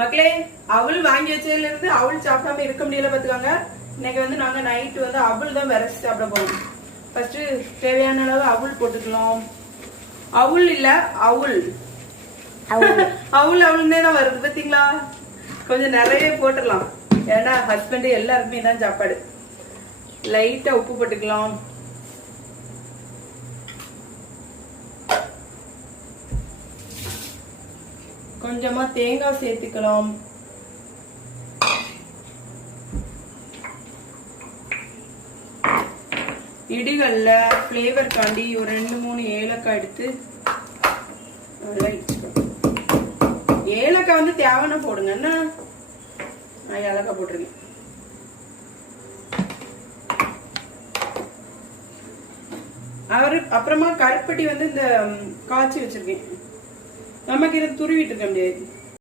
மக்களே, அவள் வாங்கி வச்சதுல இருந்து அவள் சாப்பிடாம இருக்க முடியல பாத்துக்காங்க. இன்னைக்கு வந்து நாங்க நைட்டு வந்து அவள் தான் விரைச்சி சாப்பிட போறோம். ஃபர்ஸ்ட் தேவையான அளவு அவள் போட்டுக்கலாம். அவள் இல்ல அவள் அவள் அவளுன்னே தான் வருது பாத்தீங்களா. கொஞ்சம் நிறைய போட்டுக்கலாம், ஏன்னா ஹஸ்பண்ட் எல்லாருக்குமே தான் சாப்பாடு. லைட்டா உப்பு போட்டுக்கலாம். கொஞ்சமா தேங்காய் சேர்த்துக்கலாம். இடிகள்ல பிளேவர் காண்டி ஒரு 2-3 ஏலக்காய் எடுத்து ஏலக்காய் வந்து தேவைன்னா போடுங்க. என்ன நான் ஏலக்காய் போட்டிருக்கேன். அப்புறமா கருப்பட்டி வந்து இந்த காய்ச்சி வச்சிருக்கேன். நமக்கு இதை துருவிட்டு இருக்க முடியாது.